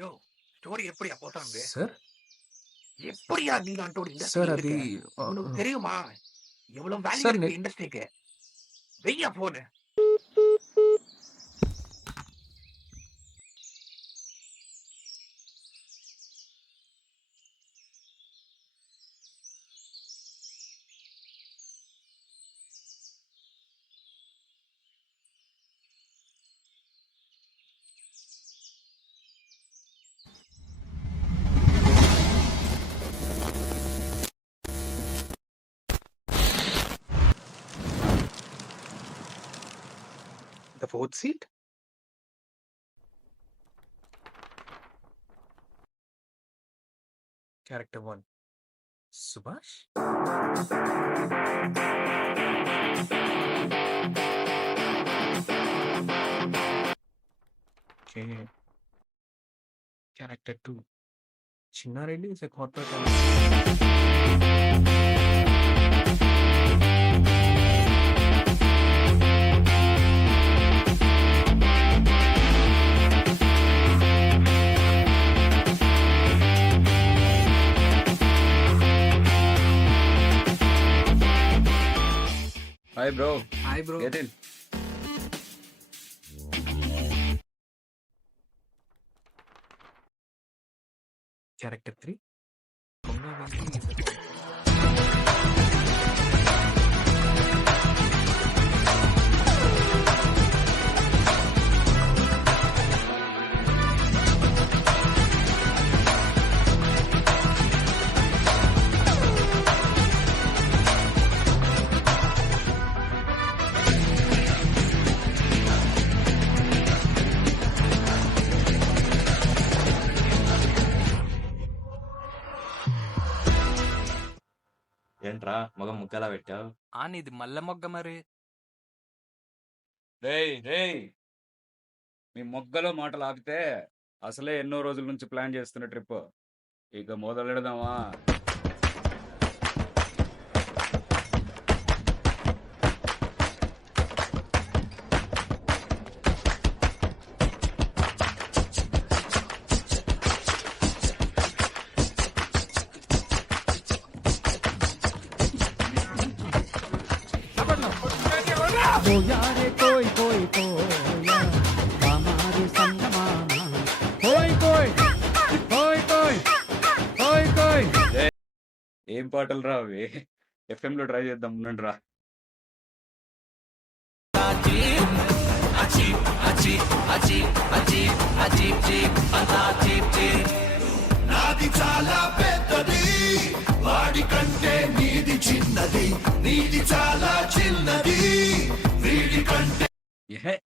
யோ story எப்படியா போட்டாங்க? Sir எப்படியா நீங்க அன்டோட சார் இண்டஸ்ட்ரியில అది இருக்க? உனக்கு தெரியுமா எவ்வளவு வேல்யூ సార్ இருக்கு இண்டஸ்ட்ரிக்கு? வெய்யா போனு. The fourth seat? Character 1. Subhash? Okay. Character 2. Chinnareddy is a corporate Hi bro, Hi bro. get in. Character 3. Konga Venki is a ఏంట్రా మగం ముక్కలా పెట్టావు? నీది మల్లె మొగ్గ మరి. రేయ్ మీ మొగ్గలో మాటలు ఆపితే అసలే ఎన్నో రోజుల నుంచి ప్లాన్ చేస్తున్న ట్రిప్ ఇక మొదలెడదామా? बोया रे कोई कोई कोया हमारी संगमाना कोई कोई कोई कोई कोई कोई ఏం పాటలు రా అవి? FM లో ట్రై చేద్దాం ఉండండి రా. నాది చాలా పెద్దది వాడి కంటే నీది చిన్నది నీది చాలా చిన్నది వీడి కంటే ఏహే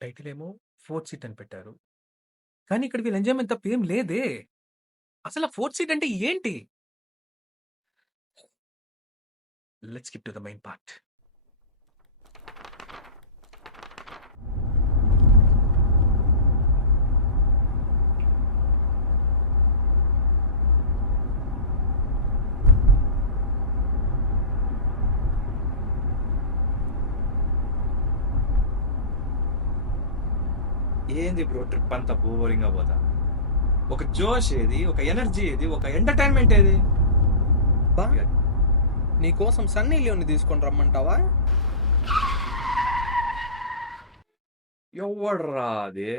టైటిల్ ఏమో ఫోర్త్ సీట్ అని పెట్టారు. కానీ ఇక్కడ వీళ్ళ ఎంజాయ్మెంట్ తప్ప ఏం లేదే. అసలు ఫోర్త్ సీట్ అంటే ఏంటి? Let's skip to the main part. ఏంది బ్రో ట్రిప్ అంతా బోరింగ్ గా పోతా? ఒక జోష్ ఏది, ఒక ఎనర్జీ ఏది, ఒక ఎంటర్టైన్మెంట్ ఏది? నీకోసం సన్నీ లియోని తీసుకొని రమ్మంటావా? ఎవడ్రా అదే?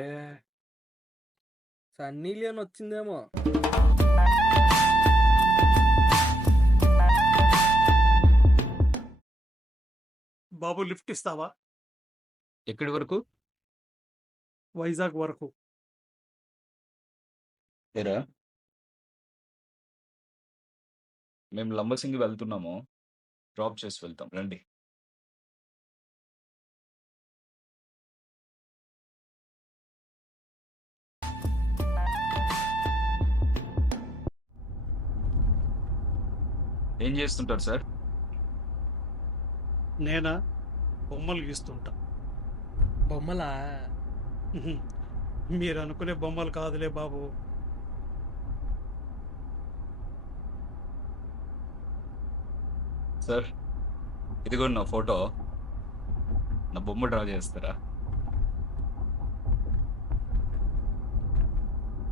సన్నీ లియోన్ వచ్చిందేమో. బాబు లిఫ్ట్ ఇస్తావా? ఎక్కడి వరకు? వైజాగ్ వరకు. ఏరా, మేము లంబసింగి వెళ్తున్నాము. డ్రాప్ చేసి వెళ్తాం, రండి. ఏం చేస్తుంటారు సార్? నేనా? బొమ్మలు గీస్తుంటా. బొమ్మలా? మీరు అనుకునే బొమ్మలు కాదులే బాబు. సార్, ఇదిగో నా ఫోటో. నా బొమ్మ డ్రా చేస్తారా?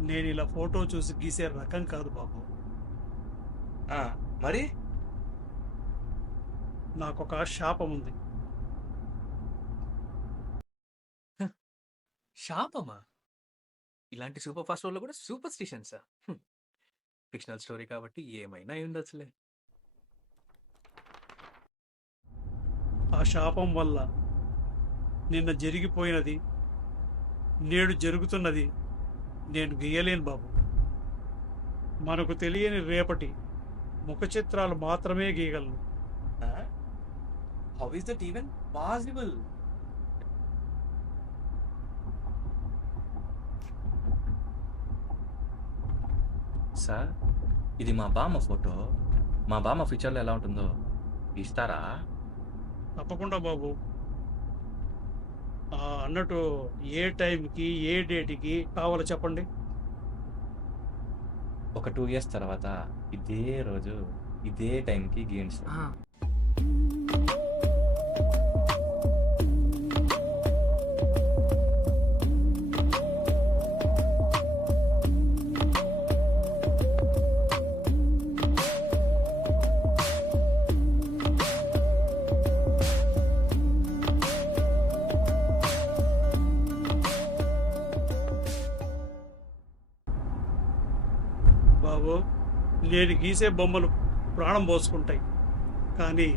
నేను ఇలా ఫోటో చూసి గీసే రకం కాదు బాబు. మరి నాకొక శాపం ఉంది. శాపమా? ఇలాంటి సూపర్ ఫాస్ట్ రోల్లో కూడా సూపర్ స్టిషన్సా? ఫిక్షనల్ స్టోరీ కాబట్టి ఏమైనా అయి ఉండొచ్చులే. ఆ శాపం వల్ల నిన్న జరిగిపోయినది, నేడు జరుగుతున్నది నేను గీయలేను బాబు. మనకు తెలియని రేపటి ముఖ చిత్రాలు మాత్రమే గీయగలను. How is that even possible? Sir, ఇది మా బామ్మ ఫోటో. మా బామ్మ ఫ్యూచర్లో ఎలా ఉంటుందో ఇస్తారా? తప్పకుండా బాబు. అన్నట్టు ఏ టైంకి ఏ డేట్కి కావాలో చెప్పండి. ఒక 2 years తర్వాత ఇదే రోజు ఇదే టైంకి గీయండి సార్. బాబు, నేను గీసే బొమ్మలు ప్రాణం పోసుకుంటాయి, కానీ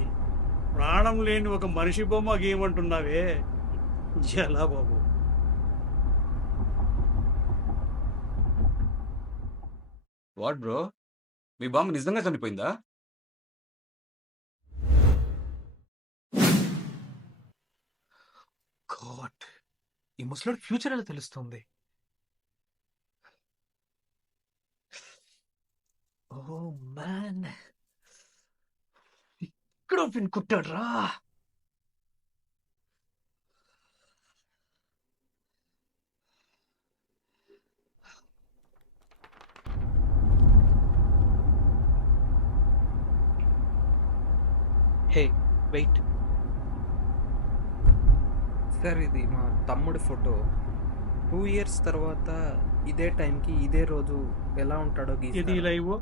ప్రాణం లేని ఒక మనిషి బొమ్మ గీయమంటున్నావే, ఎలా బాబు? వాట్ బ్రో, మీ బామ్మ నిజంగా చనిపోయిందా? గాడ్, ఈ ముసలోడి ఫ్యూచర్ ఎలా తెలుస్తుంది? ఓ మ్యాన్, ఇక్కడ పిన్ కుట్టాడు రా. హే వెయిట్ సార్, ఇది మా తమ్ముడి ఫోటో. 2 years తర్వాత ఇదే టైంకి ఇదే రోజు ఎలా ఉంటాడో ఇది గీస్తారా? లైవ్.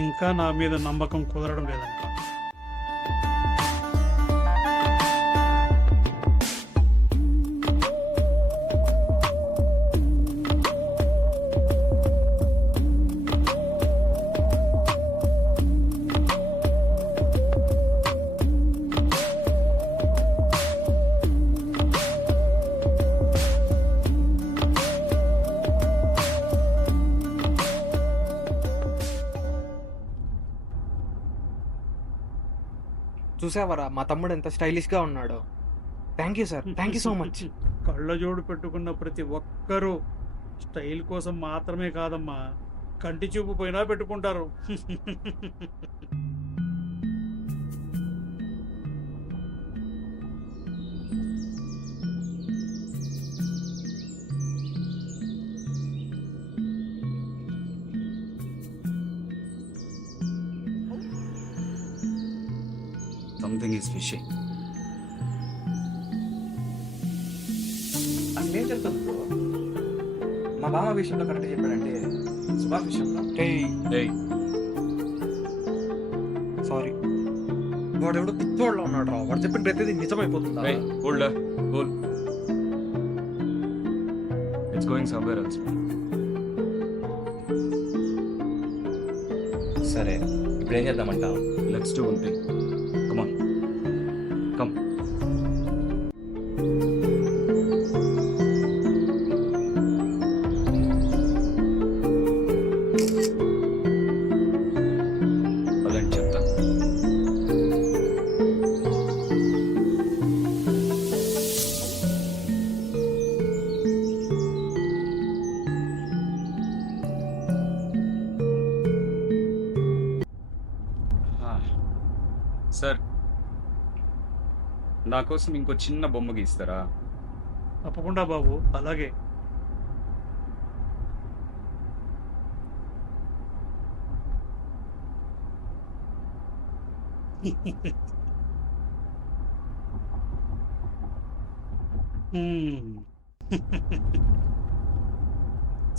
ఇంకా నా మీద నమ్మకం కుదరడం లేదన్నమాట. చూసావరా మా తమ్ముడు ఎంత స్టైలిష్గా ఉన్నాడో. Thank you sir, thank you so much. కళ్ళజోడు పెట్టుకున్న ప్రతి ఒక్కరూ స్టైల్ కోసం మాత్రమే కాదమ్మా, కంటి చూపు పైన పెట్టుకుంటారు. Something is fishing. బామ్మ విషయంలో కరెక్ట్ చెప్పాడంటే సుభాష్ విషయంలో ఏయ్ సారీ, వాడు ఎవడో పిచ్చోళ్ళలో ఉన్నాడు రా. వాడు చెప్పిన ప్రతిదీ నిజమైపోతుందా? ఏయ్ cool cool, it's going somewhere else. సరే ఇప్పుడు ఏం చేద్దామంటావు? Let's do one thing, come on come. అదండి చెప్తా. సార్, నా కోసం ఇంకో చిన్న బొమ్మ గీస్తారా? తప్పకుండా బాబు, అలాగే.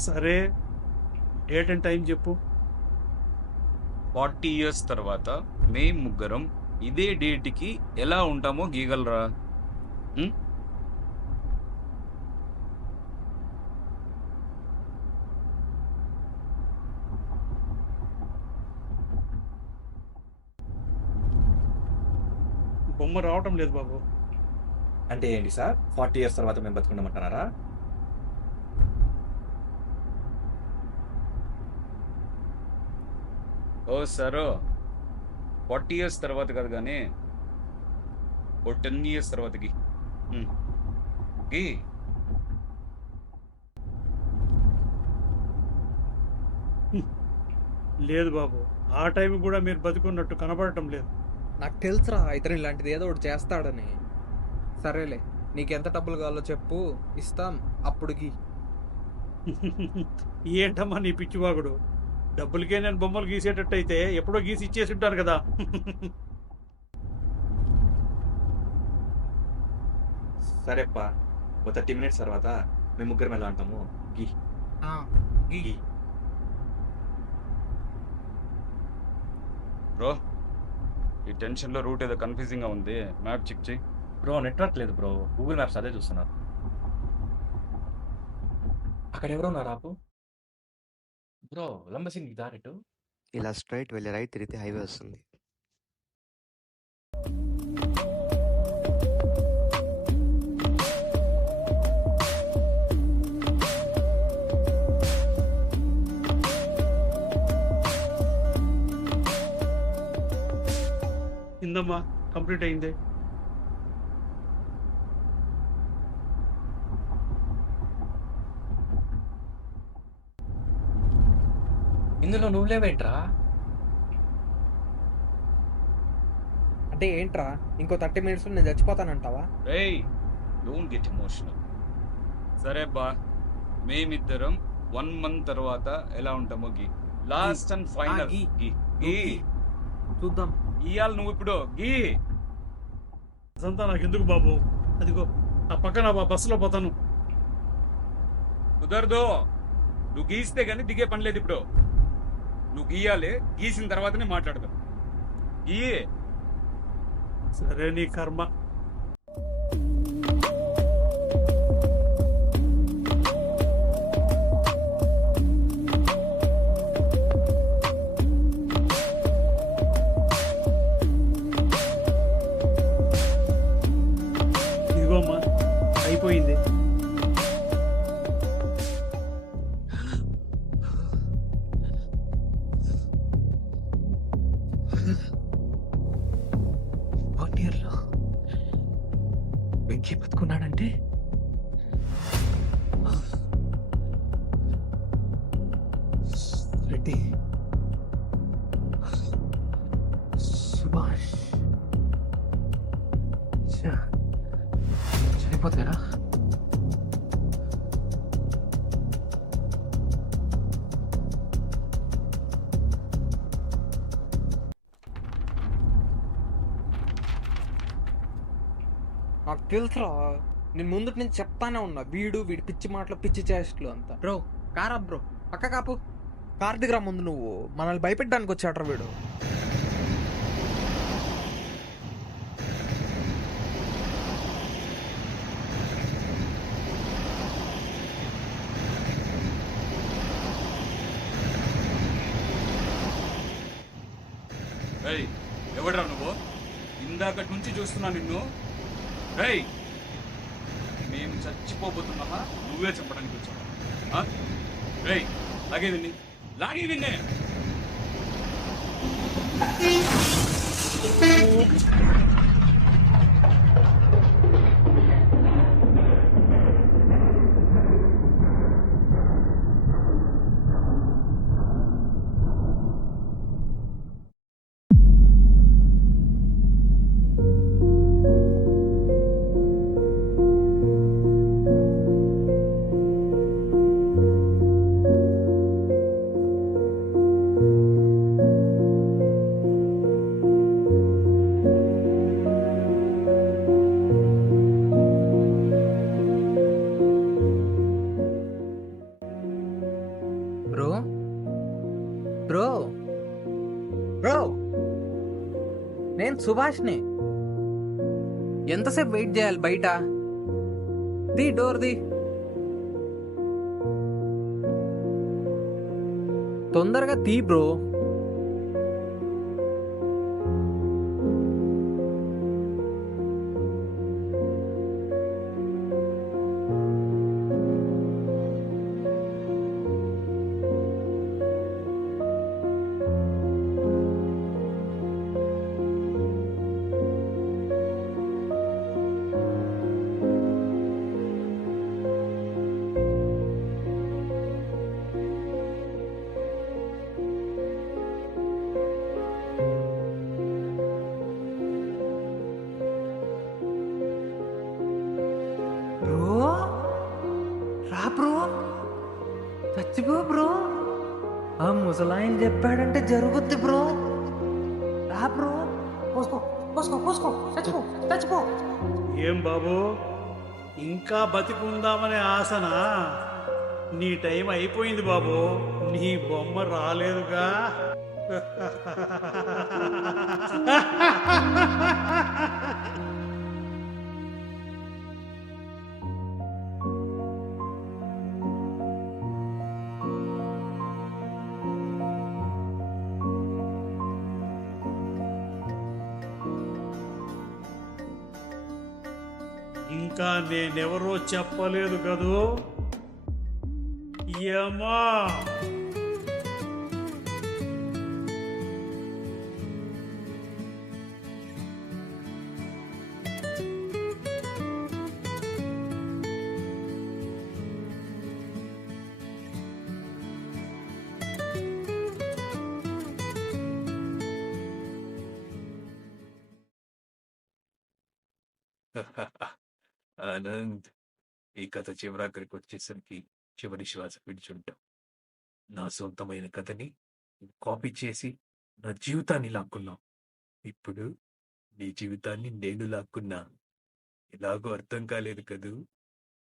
సరే, డేట్ అండ్ టైం చెప్పు. 40 years తర్వాత మేం ముగ్గురం ఇదే డేట్కి ఎలా ఉంటామో గీగలరా? ఉం? బొమ్మ రావటం లేదు బాబు. అంటే ఏంటి సార్, 40 years తర్వాత మేము బతుకుంటామంటున్నారా? ఓ సరో, 40 years తర్వాత కాదు కానీ ఓ 10 years తర్వాతకి గీ. లేదు బాబు, ఆ టైం కూడా మీరు బతుకున్నట్టు కనబడటం లేదు. నాకు తెలుసురా ఇతను ఇలాంటిది ఏదో ఒకటి చేస్తాడని. సరేలే, నీకెంత డబ్బులు కావాలో చెప్పు, ఇస్తాం అప్పుడుకి. ఏంటమ్మా నీ పిచ్చివాగుడు? డబ్బులకే నేను బొమ్మలు గీసేటట్టయితే ఎప్పుడో గీసి ఇచ్చేసి ఉంటాను కదా. సరేప్పా, ఓ 30 minutes తర్వాత మేము ముగ్గురం ఎలా అంటాము గీ. గీ. బ్రో, ఈ టెన్షన్లో రూట్ ఏదో కన్ఫ్యూజింగ్గా ఉంది, మ్యాప్ చెక్ చేయి. బ్రో నెట్వర్క్ లేదు బ్రో, గూగుల్ మ్యాప్స్ అదే చూస్తున్నారు. అక్కడ ఎవరో ఉన్నారు ఆపు. బ్రో లంబసింగి దారెట్టు. ఇలా స్ట్రైట్ వెళ్ళి రైట్ తిరిగితే హైవే వస్తుంది. ఇందమ్మా, కంప్లీట్ అయింది. ఇందులో నువ్వు లేవేంట్రా? అంటే ఏంట్రా, ఇంకో 30 minutes నేను చచ్చిపోతానంటావా? రేయ్, డోంట్ గెట్ ఎమోషనల్. సరే బా, మేమిద్దరం 1 month తర్వాత ఎలా ఉంటామో గీ. లాస్ట్ అండ్ ఫైనల్ గీ. గీ. గీ చూద్దాం. గీయాలి నువ్వు ఇప్పుడు, గీ. అదంతా నాకు ఎందుకు బాబు? అదిగో ఆ పక్కన బస్సులో పోతాను. కుదరదు, నువ్వు గీస్తే గానీ దిగే పని లేదు ఇప్పుడు. నువ్వు గీయాలి, గీసిన తర్వాతనే మాట్లాడదాం. గీ. సరే, నీ కర్మ. ఇదిగోమ్మా, అయిపోయింది. వెంకీ బతుకున్నాడంటే రెడ్డి, సుభాష్ చనిపోతారా? నాకు తెలుసురా, నేను ముందు నుంచి చెప్తానే ఉన్నా, వీడి పిచ్చి మాటలు పిచ్చి చేష్టలు అంతా. బ్రో, కారా బ్రో, పక్క కాపు. కార్ దిగరా ముందు. నువ్వు మనల్ని భయపెట్టడానికి వచ్చాడ్రా వీడు. రేయ్ ఎవడ్రా నువ్వు? ఇందాకటి నుంచి చూస్తున్నా నిన్ను. రేయ్ మేము చచ్చిపోబోతున్నామా? నువ్వే చంపడానికి వచ్చావా? రేయ్ లాగే విన్నే. బ్రో బ్రో బ్రో, నేను సుభాష్ని. ఎంతసేపు వెయిట్ చేయాలి బయట? The door the. తొందరగా తీ బ్రో. బ్రో రా బ్రో, చచ్చిపో బ్రో. ఆ ముసలాయన చెప్పాడంటే జరుగుద్ది బ్రో. రా బ్రో, పోసుకో పోసుకో పోసుకో, చచ్చిపో చచ్చిపో. ఏం బాబు, ఇంకా బతికుందామనే ఆశనా? నీ టైం అయిపోయింది బాబు. నీ బొమ్మ రాలేదుగా. ఇంకా నేనెవరో చెప్పలేదు కదూ? యమా. ఆనంద్, ఈ కథ చివరాఖరికి వచ్చేసరికి చివరి శ్వాస విడిచుంటాం. నా సొంతమైన కథని కాపీ చేసి నా జీవితాన్ని లాక్కున్నాం. ఇప్పుడు నీ జీవితాన్ని నేను లాక్కున్నా. ఎలాగో అర్థం కాలేదు కదూ?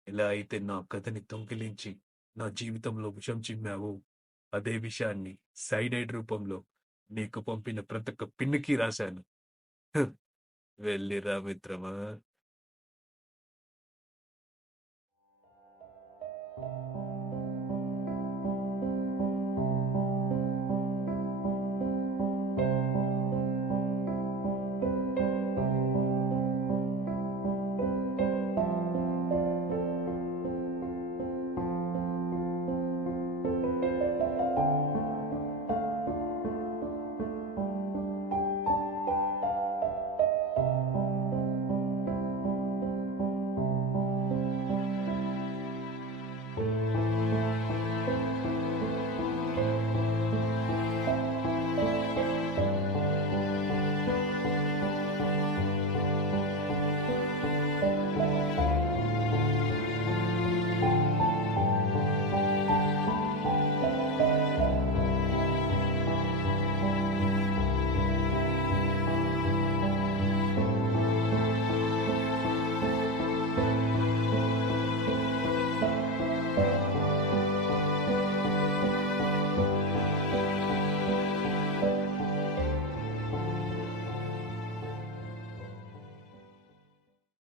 ఎలా అయితే నా కథని తొంగిలించి నా జీవితంలో విషం చిమ్మావో, అదే విషయాన్ని సైనైడ్ రూపంలో నీకు పంపిన ప్రతి ఒక్క పిన్నికి రాశాను. వెళ్ళిరా మిత్రమా.